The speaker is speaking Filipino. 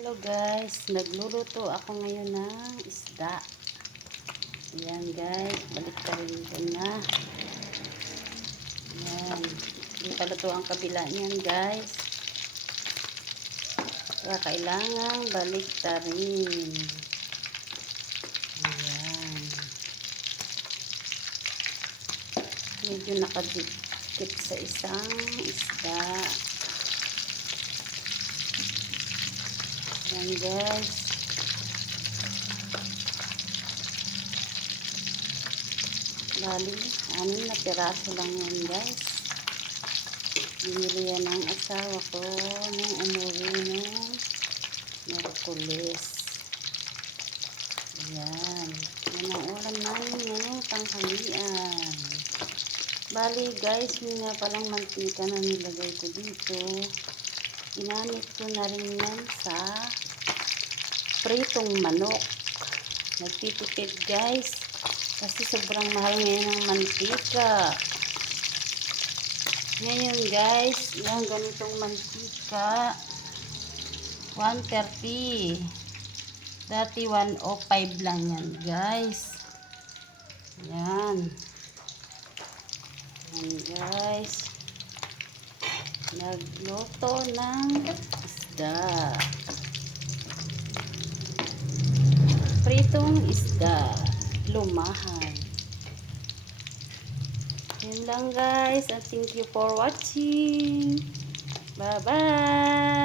Hello guys, nagluluto ako ngayon ng isda. Ayan guys, balik ka rin ko na. Ayan, hindi pa luto ang kabila niyan guys. Kaya kailangan balik ta rin. Ayan. Medyo nakadikit sa isang isda. Ayan guys. Bali, 6 na piraso lang yan guys. Binili yan ng asawa ko nung umuwi nung Merkulis. Ayan. Yan ang ulam namin ngayong tanghalian. Bali guys, yun nga palang mantika na nilagay ko dito. Ginamit ko na rin yan sa pritong manok. Nagtitipid guys. Kasi sobrang mahal ngayon ng mantika. Ngayon guys, yung ganitong mantika, 130. Dati 105 lang yan guys. Yan. Yan guys. Nagluto ng isda. Pritong isda. Lumahan. Yun lang guys, and thank you for watching. Bye bye.